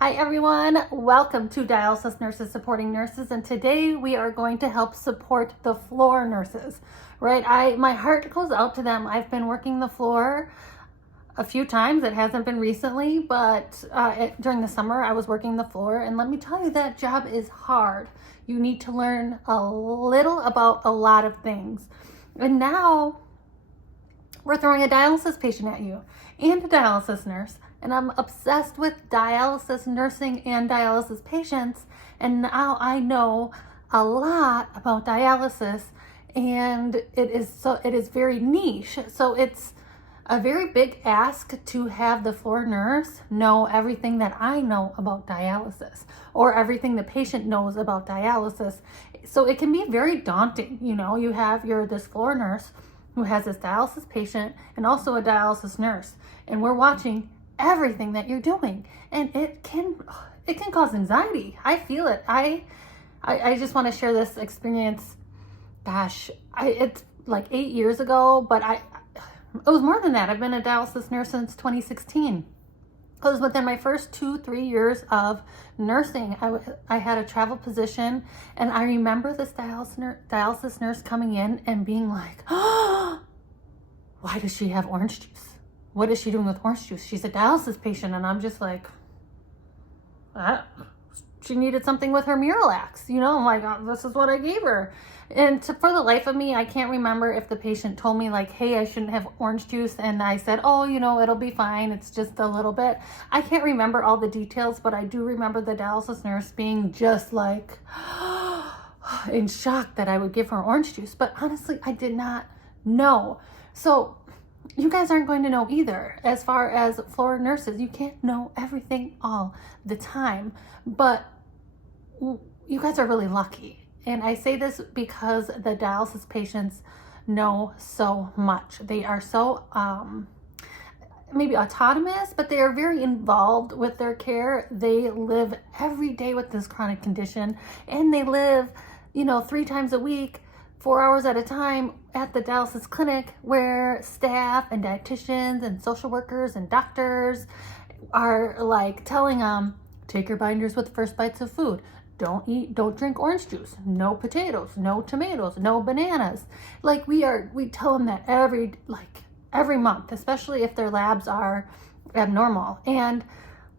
Hi everyone, welcome to Dialysis Nurses Supporting Nurses, and today we are going to help support the floor nurses, right? My heart goes out to them. I've been working the floor a few times. It hasn't been recently, but during the summer I was working the floor, and let me tell you, that job is hard. You need to learn a little about a lot of things. And now we're throwing a dialysis patient at you and a dialysis nurse. And I'm obsessed with dialysis nursing and dialysis patients. And now I know a lot about dialysis, and it is very niche. So it's a very big ask to have the floor nurse know everything that I know about dialysis or everything the patient knows about dialysis. So it can be very daunting. You have this floor nurse who has this dialysis patient and also a dialysis nurse, and we're watching everything that you're doing, and it can cause anxiety. I feel it. I just want to share this experience. Gosh, it's like 8 years ago, but it was more than that. I've been a dialysis nurse since 2016. It was within my first 2-3 years of nursing. I had a travel position, and I remember this dialysis nurse coming in and being like, "Oh, why does she have orange juice? What is she doing with orange juice? She's a dialysis patient." And I'm just like, she needed something with her Miralax. I'm like, oh, this is what I gave her. And for the life of me, I can't remember if the patient told me like, hey, I shouldn't have orange juice. And I said, oh, it'll be fine. It's just a little bit. I can't remember all the details, but I do remember the dialysis nurse being just like in shock that I would give her orange juice. But honestly, I did not know. So you guys aren't going to know either. As far as floor nurses, you can't know everything all the time, but you guys are really lucky. And I say this because the dialysis patients know so much. They are so maybe autonomous, but they are very involved with their care. They live every day with this chronic condition, and they live 3 times a week, 4 hours at a time at the dialysis clinic, don't staff and dietitians and social workers and doctors are like telling them, take your binders with first bites of food. Don't drink orange juice. No potatoes, no tomatoes, no bananas. Like we tell them that every month, especially if their labs are abnormal. And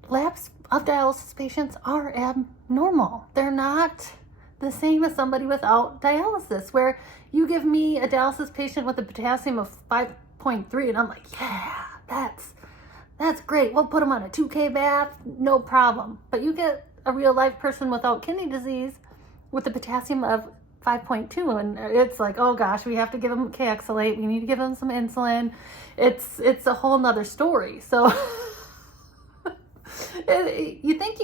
labs of dialysis patients are abnormal. They're not the same as somebody without dialysis, where you give me a dialysis patient with a potassium of 5.3 and I'm like, yeah, that's great. We'll put them on a 2K bath, no problem. But you get a real life person without kidney disease with a potassium of 5.2, and it's like, oh gosh, we have to give them Kxalate. We need to give them some insulin. It's a whole nother story. So you think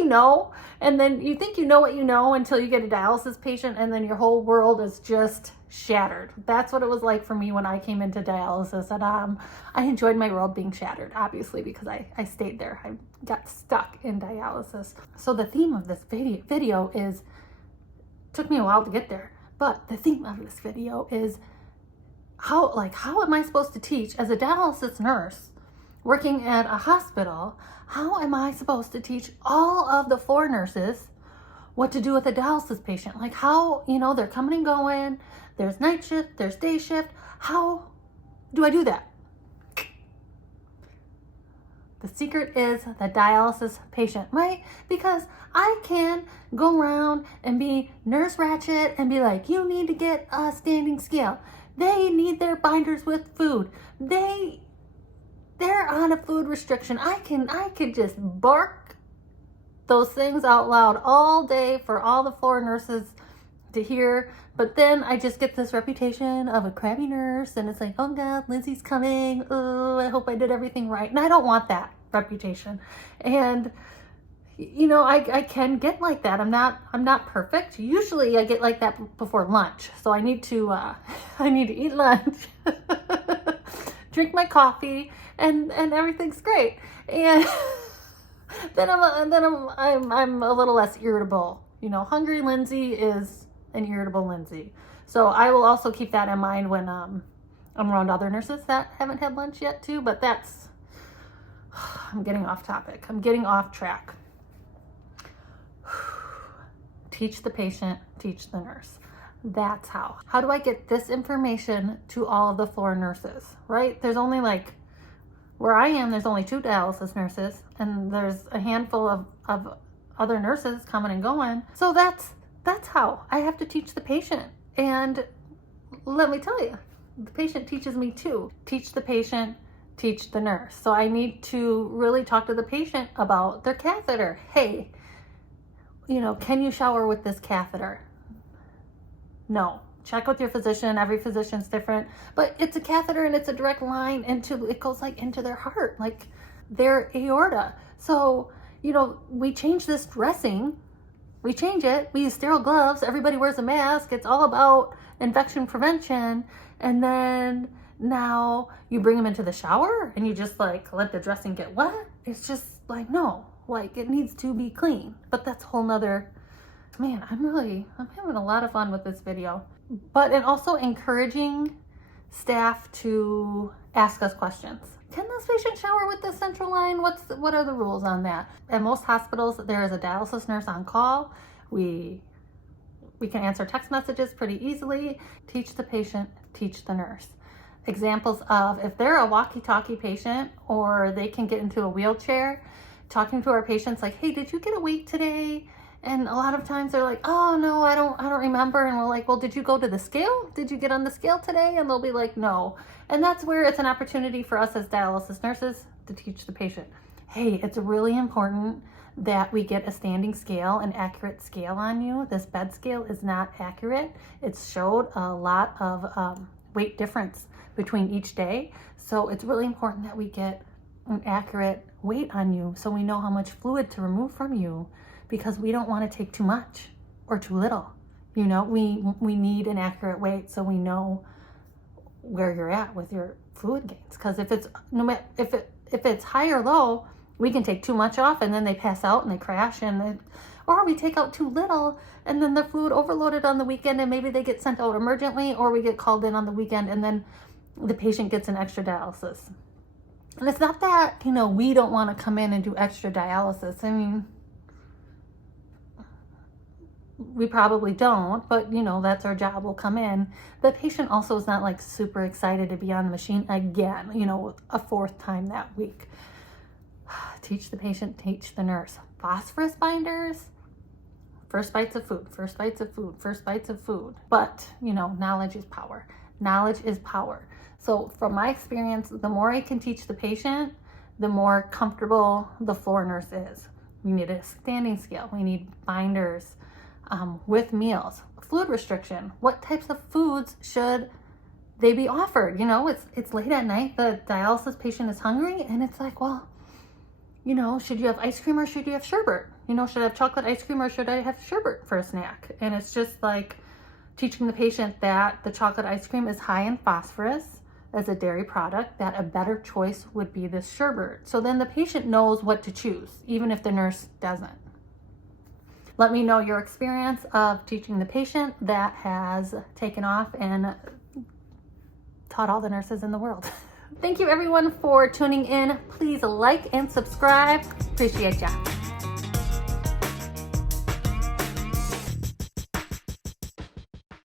and then you think you know what you know until you get a dialysis patient, and then your whole world is just shattered. That's what it was like for me when I came into dialysis, and I enjoyed my world being shattered, obviously, because I stayed there. I got stuck in dialysis. So the theme of this video is, took me a while to get there, but the theme of this video is how am I supposed to teach as a dialysis nurse working at a hospital? How am I supposed to teach all of the floor nurses what to do with a dialysis patient? Like how, they're coming and going, there's night shift, there's day shift. How do I do that? The secret is the dialysis patient, right? Because I can go around and be Nurse Ratchet and be like, you need to get a standing scale. They need their binders with food. They're on a food restriction. I could just bark those things out loud all day for all the floor nurses to hear. But then I just get this reputation of a crabby nurse, and it's like, oh God, Lindsey's coming. Oh, I hope I did everything right. And I don't want that reputation. And I can get like that. I'm not perfect. Usually I get like that before lunch. So I need to eat lunch, drink my coffee, and everything's great. And then I'm a little less irritable. Hungry Lindsey is an irritable Lindsey. So I will also keep that in mind when I'm around other nurses that haven't had lunch yet too. But I'm getting off topic. I'm getting off track. teach the patient, teach the nurse. That's how. How do I get this information to all of the floor nurses, right? There's only like, where I am, there's only 2 dialysis nurses, and there's a handful of other nurses coming and going. So that's how I have to teach the patient. And let me tell you, the patient teaches me too. Teach the patient, teach the nurse. So I need to really talk to the patient about their catheter. Hey, you know, can you shower with this catheter? No. Check with your physician. Every physician's different, but it's a catheter and it's a direct line into, it goes like into their heart, like their aorta. So, you know, we change this dressing, we change it, we use sterile gloves, everybody wears a mask. It's all about infection prevention. And then now you bring them into the shower and you just like let the dressing get wet. It's just like, no, like it needs to be clean. But that's a whole nother, man, I'm having a lot of fun with this video. But and also encouraging staff to ask us questions. Can this patient shower with the central line? What are the rules on that? At most hospitals, there is a dialysis nurse on call. We can answer text messages pretty easily. Teach the patient, teach the nurse. Examples of if they're a walkie-talkie patient or they can get into a wheelchair, talking to our patients like, hey, did you get a weight today? And a lot of times they're like, oh no, I don't remember. And we're like, well, did you go to the scale? Did you get on the scale today? And they'll be like, no. And that's where it's an opportunity for us as dialysis nurses to teach the patient, hey, it's really important that we get a standing scale, an accurate scale on you. This bed scale is not accurate. It's showed a lot of weight difference between each day. So it's really important that we get an accurate weight on you so we know how much fluid to remove from you, because we don't want to take too much or too little. You know, we need an accurate weight so we know where you're at with your fluid gains. Because if it's if it's high or low, we can take too much off and then they pass out and they crash, or we take out too little and then the fluid overloaded on the weekend and maybe they get sent out emergently, or we get called in on the weekend and then the patient gets an extra dialysis. And it's not that, you know, we don't want to come in and do extra dialysis. I mean, we probably don't, but you know, that's our job. We'll come in. The patient also is not like super excited to be on the machine again, you know, a 4th time that week. Teach the patient, teach the nurse. Phosphorus binders, first bites of food, first bites of food, first bites of food. But, you know, knowledge is power. Knowledge is power. So from my experience, the more I can teach the patient, the more comfortable the floor nurse is. We need a standing scale. We need binders with meals. Fluid restriction. What types of foods should they be offered? You know, it's late at night. The dialysis patient is hungry and it's like, well, you know, should you have ice cream or should you have sherbet? You know, should I have chocolate ice cream or should I have sherbet for a snack? And it's just like teaching the patient that the chocolate ice cream is high in phosphorus as a dairy product, that a better choice would be this sherbet. So then the patient knows what to choose, even if the nurse doesn't. Let me know your experience of teaching the patient that has taken off and taught all the nurses in the world. Thank you everyone for tuning in. Please like and subscribe. Appreciate ya.